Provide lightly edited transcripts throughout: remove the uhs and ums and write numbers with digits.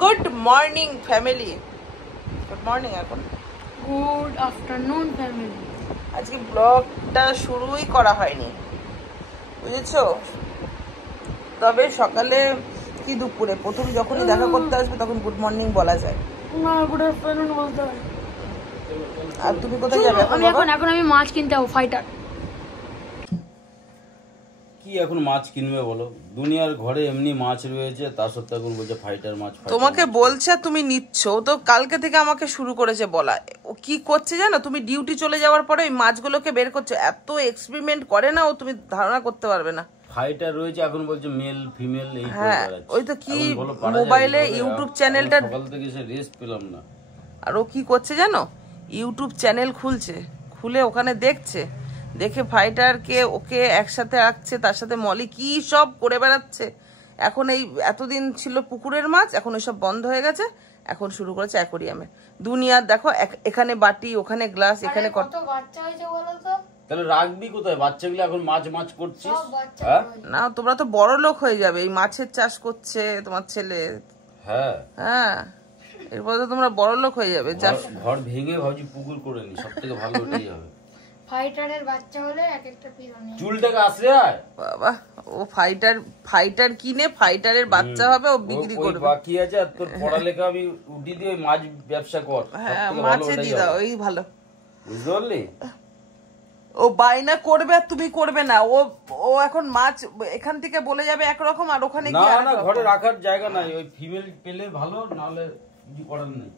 Good morning family, good morning. এখন good afternoon family. আজকে ব্লগটা শুরুই করা হয়নি, বুঝেছো? তবে সকালে কি দুপুরে প্রথম যখনই দেখা করতে আসবে তখন গুড মর্নিং বলা যায় না, গুড আফটারনুন বলতে হয়। আর তুমি কোথায় যাবে এখন আমি মাছ কিনতে যাবো, ফাইটার। কি এখন মাছ কিনবে বলো? দুনিয়ার ঘরে এমনি মাছ রয়েছে, তার সত্ত্বেও এখন বলছে ফাইটার মাছ। তোমাকে বলছে তুমি নিচ্ছ, তো কালকে থেকে আমাকে শুরু করেছে বলা। ও কি করছে জানো? তুমি ডিউটি চলে যাওয়ার পরে ওই মাছগুলোকে বের করছে, এত এক্সপেরিমেন্ট করে না ও, তুমি ধারণা করতে পারবে না। ফাইটার রয়েছে এখন বলছে মেল ফিমেল এই। হ্যাঁ, ওই তো কি মোবাইলে ইউটিউব চ্যানেলটা, সকাল থেকে সে রেস্ট পেলাম না। আর ও কি করছে জানো? ইউটিউব চ্যানেল খুলছে, খুলে ওখানে দেখছে, দেখে ফাইটারকে ওকে একসাথে রাখছে, তার সাথে মলি কি সব করে বেড়াচ্ছে। এখন এই এতদিন ছিল পুকুরের মাছ, এখন ওইসব বন্ধ হয়ে গেছে, এখন শুরু করেছে অ্যাকোরিয়ামে। দুনিয়ার দেখো, এখানে বাটি, ওখানে গ্লাস, এখানে কত বাচ্চা হয়েছে বলো তো? তাহলে রাখবি কোথায় বাচ্চাগুলো? এখন মাছ মাছ করছিস? হ্যাঁ না, তোমরা তো বড় লোক হয়ে যাবে, এই মাছের চাষ করছে তোমার ছেলে। হ্যাঁ হ্যাঁ, এরপর তো তোমরা বড় লোক হয়ে যাবে। ঘর ভেঙে ভাবছি পুকুর করে নি, সব থেকে ভালো ওটাই হবে। ফাইটারের বাচ্চা হলে এক একটা পিস আনি। চুলটাকে আসলে আয় বাবা, ও ফাইটার কিনে ফাইটারের বাচ্চা হবে, ও বিক্রি করবে। বাকি আছে আর তোর পড়ালেখা আমি উঠি দিয়ে মাছ ব্যবসা কর। হ্যাঁ, মাছে দিয়ে দাও, ওই ভালো। বুঝতে পারলি? ও বায়না করবে আর তুমি করবে না। ও এখন মাছ এখান থেকে বলে যাবে একরকম, আর ওখানে না গিয়ে না, ঘরে রাখার জায়গা নাই, ওই ফিমেল পেলে ভালো, নাহলে কিছু করার নেই।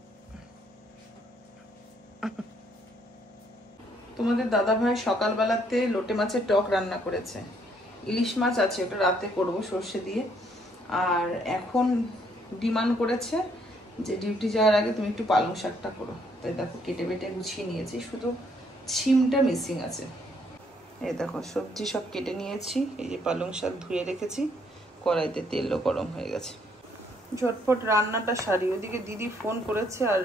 তোমাদের দাদা ভাই সকালবেলাতে লোটে মাছের টক রান্না করেছে, ইলিশ মাছ আছে, ওটা রাতে করব সর্ষে দিয়ে। আর এখন ডিমান্ড করেছে যে ডিউটি যাওয়ার আগে তুমি একটু পালং শাকটা করো, তাই দেখো কেটে বেটে গুছিয়ে নিয়েছি, শুধু ছিমটা মিসিং আছে। এই দেখো সবজি সব কেটে নিয়েছি, এই যে পালং শাক ধুয়ে রেখেছি, কড়াইতে তেলও গরম হয়ে গেছে। ঝটপট রান্নাটা সারি। ওদিকে দিদি ফোন করেছে, আর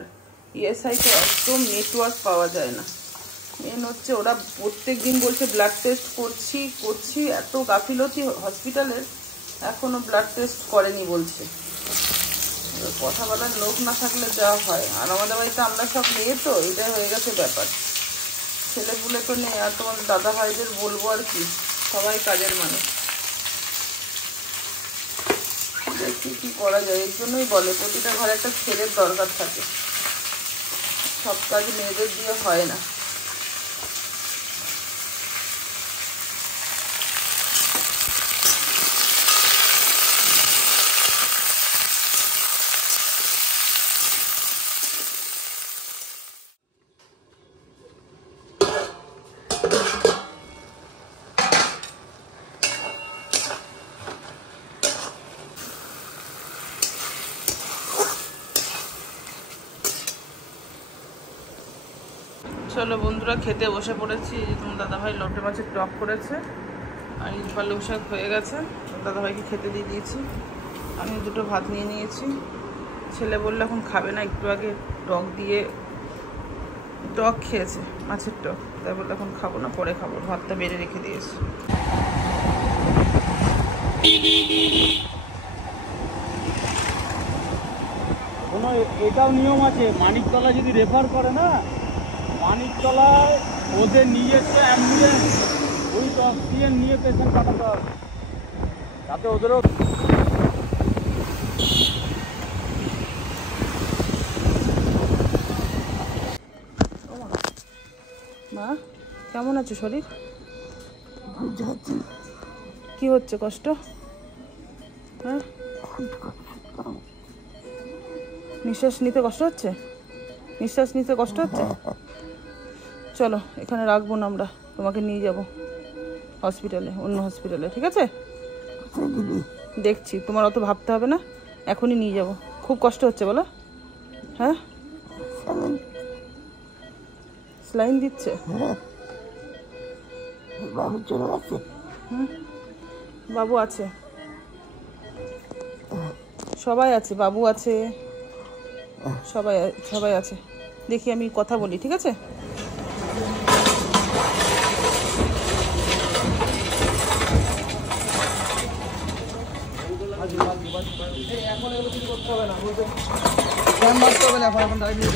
ইএসআইতে একদম নেটওয়ার্ক পাওয়া যায় না। মেন হচ্ছে ওরা প্রত্যেক দিন বলছে ব্লাড টেস্ট করছি, এত গাফিলতি হসপিটালের, এখনো ব্লাড টেস্ট করেনি বলছে। কথা বলার লোক না থাকলে যাওয়া হয়, আর আমাদের বাড়িতে আমরা সব মেয়ে, তো এটাই হয়ে গেছে ব্যাপার। ছেলেপুলে তো নেই, আর তোমার দাদা ভাইদের বলবো আর কি, সবাই কাজের মানুষ। দেখি কি করা যায়, এর জন্যই বলে প্রতিটা ঘরে একটা ছেলের দরকার থাকে, সব কাজ মেয়েদের দিয়ে হয় না। চলো বন্ধুরা, খেতে বসে পড়েছি। এই যে তোমার দাদাভাই লোটে মাছের টক করেছে, আর এই পালং শাক হয়ে গেছে, দাদাভাইকে খেতে দিয়ে দিয়েছি। আমি দুটো ভাত নিয়ে নিয়েছি। ছেলে বললে এখন খাবে না, একটু আগে টক খেয়েছে, মাছের টক, তাই বললে এখন খাবো না, পরে খাবো, ভাতটা বেড়ে রেখে দিয়েছি। কোনো এটাও নিয়ম আছে, মানিকতলা যদি রেফার করে না, মানিকতলায় ওদের নিজস্ব অ্যাম্বুলেন্স, ওই অক্সিজেন নিয়ে পেশেন্ট পাঠাতে হবে, তাতে ওদেরও। মা কেমন আছো? শরীর কি হচ্ছে? কষ্ট? হ্যাঁ, নিঃশ্বাস নিতে কষ্ট হচ্ছে? নিঃশ্বাস নিতে কষ্ট হচ্ছে? চলো, এখানে রাখবো না, আমরা তোমাকে নিয়ে যাব হসপিটালে, অন্য হসপিটালে, ঠিক আছে? দেখছি, তোমার অত ভাবতে হবে না, এখনই নিয়ে যাব। খুব কষ্ট হচ্ছে বলো? হ্যাঁ, স্যালাইন দিচ্ছে? বাবু চলে গেছে? বাবু আছে, সবাই আছে, বাবু আছে, সবাই আছে। দেখি আমি কথা বলি, ঠিক আছে? এখন এগুলো কিছু করতে হবে না, বলতে ফ্যান মারতে হবে না, এখন ডাইরেক্ট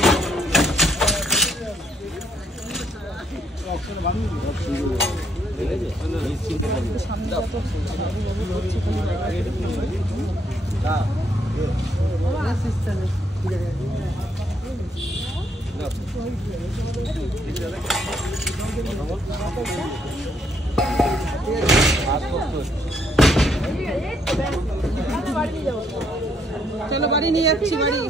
চলো বাড়ি নিয়ে যাচ্ছি, বাড়ি।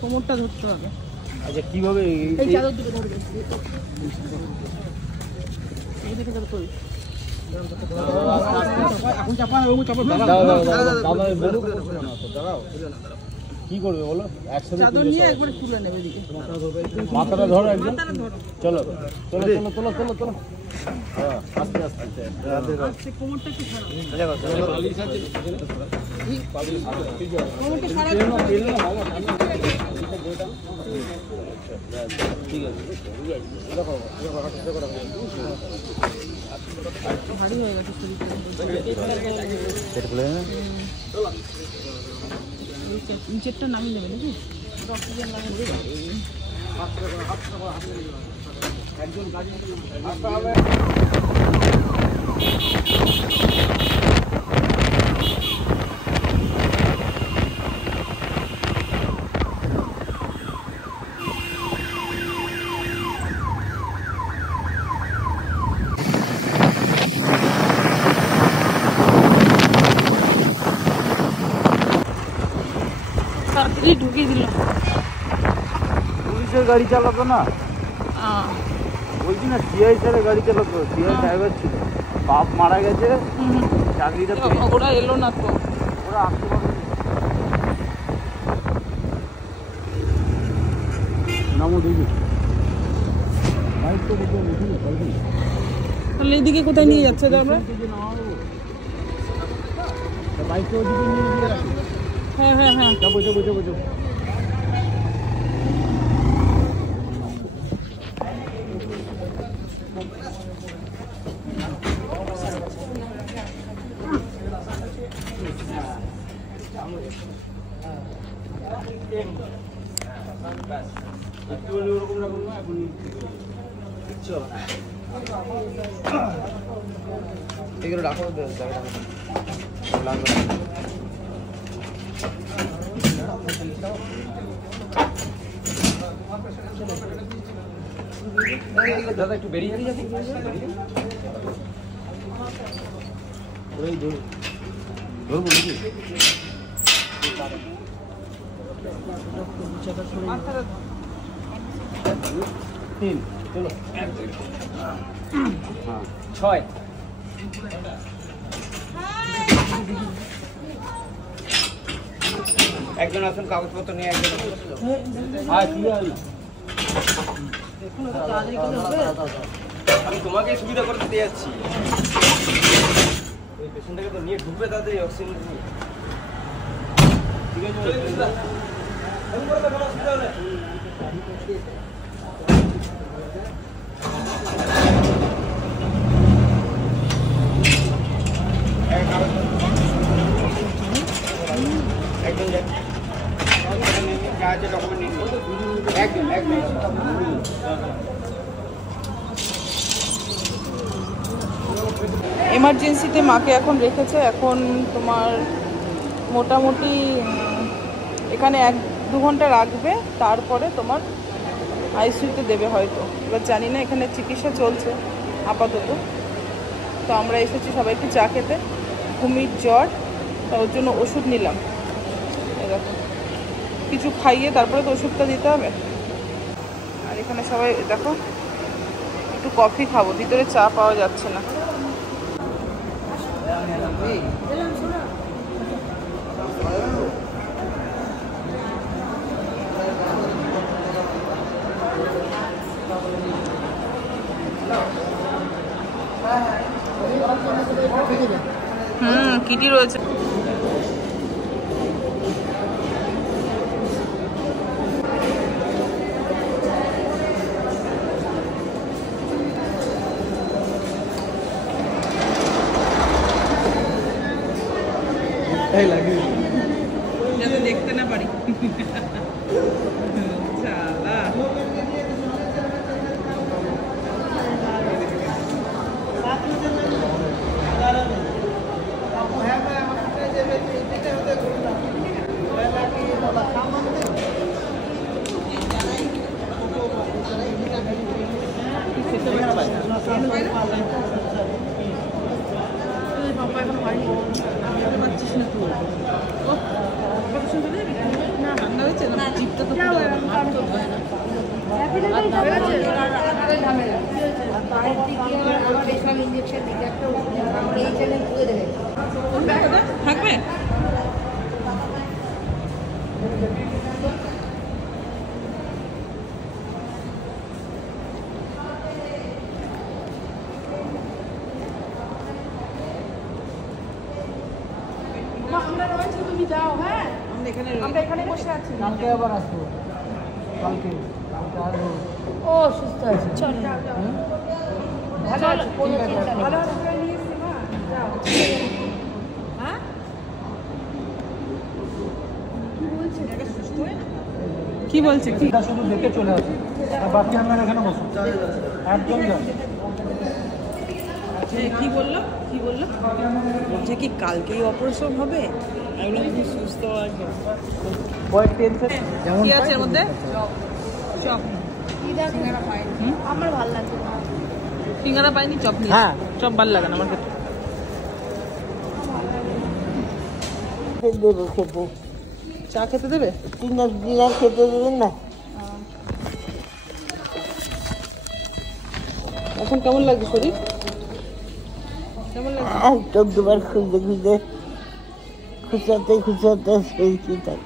কোমরটা ধরতে হবে। আচ্ছা কিভাবে এই চাদর দুটো ধরবে, এই দুটো ধরতে হবে। এখন চাপা ও চাপা দাঁড়াও কি করবে বলো? একসাথে চাদর নিয়ে একবার তুলে নেবে এদিকে। মাথাটা ধরো একদম। মাথাটা ধরো। চলো চলো চলো চলো চলো চলো। হ্যাঁ আস্তে আস্তে আস্তে কোমরটা একটু খারাপ। কোমরটা খারাপ। ঠিক আছে ভারী হয়ে গেছে শরীরটা। নিচেরটা নামিয়ে দেবে নাকি? অক্সিজেন লাগিয়ে দেবে। তাড়াতাড়ি ঢুকিয়ে দিল। পুলিশের গাড়ি চালাতো না, বলছি না সিআই স্যারের গাড়ি চালাতো, সিআই ড্রাইভার ছিল, বাপ মারা গেছে, চাকরিটা ওরা এলো না তো, ওরা আসতে পারে নামো দেখি বাইক তো দেখে তাহলে এইদিকে কোথায় নিয়ে যাচ্ছে তাহলে? বাইক তো ওদিকে নিয়ে গিয়ে রাখি। হ্যাঁ হ্যাঁ হ্যাঁ, যাবো যাবো যাবো যাবো। ওরকম রাখুন না এখন এগুলো রাখো, লাগবে না। দাদা একটু বেরিয়ে যাবি। ধরবো নাকি? তিন চলো। হ্যাঁ 6 একজন আসুন, কাগজপত্র নিয়ে একজন। হ্যাঁ কি আছে? আমি তোমাকে সুবিধা করে দিতে যাচ্ছি। ওই পেশেন্টটাকে তো নিয়ে ঢুকবে তাদের অক্সিজেন। ঠিক আছে একজন যা আছে ডকুমেন্ট নিয়ে একজন এমার্জেন্সিতে মাকে এখন রেখেছে। এখন তোমার মোটামুটি এখানে 1-2 ঘন্টা রাখবে, তারপরে তোমার আইসিইউতে দেবে হয়তো। এবার জানি না, এখানে চিকিৎসা চলছে আপাতত। তো আমরা এসেছি সবাই একটু চা খেতে, ঘুমির জ্বর, তা ওর জন্য ওষুধ নিলাম। এরকম কিছু খাইয়ে তারপরে তো ওষুধটা দিতে হবে। আর এখানে সবাই দেখো, একটু কফি খাবো, ভিতরে চা পাওয়া যাচ্ছে না। কিটি রয়েছে। এই লাগে যাতে দেখতে না পারি। শালা। পাচ্ছিস না তুই? না ঠান্ডা হয়েছে না, জিপটা তো পুরো হাত তো ধরে না। থাকবে তুমি যাও। হ্যাঁ আমরা এখানে বসে আছি। কালকে আবার আসবো, কালকে আসবো। ও সুস্থ আছে, চল ভালো আছে, কোনো চিন্তা নেই। ভালো করে নিয়ে এসছি মা, যাও। হ্যাঁ কি বলছে? কি এটা শুধু দেখে চলে আসে, আর বাকি আমরা এখানে বসো একজন যান। কি বললো? কি বললো? বলছে কি কালকেই অপারেশন হবে? আমি বললাম কি সুস্থ আছে। কয়েক টেনশন যেমন কি আছে এর মধ্যে? চপ। আমার ভালো লাগছে না। সিঙ্গারা পাইনি, চপ নিয়ে। হ্যাঁ। চপ ভালো লাগে না আমার খেতে। দেবো খেতে, চা খেতে দেবে? ডিনার খেতে দেবেন না? এখন কেমন লাগছে শরীর? কেমন লাগছে? একদম দুবার খুঁজতে খুঁচাতে ফেলছি তাই।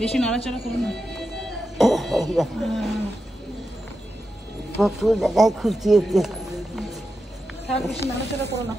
বেশি নাড়াচাড়া করো না। কত জায়গায় খুঁচিয়েছে। বেশি নাড়াচাড়া করো না।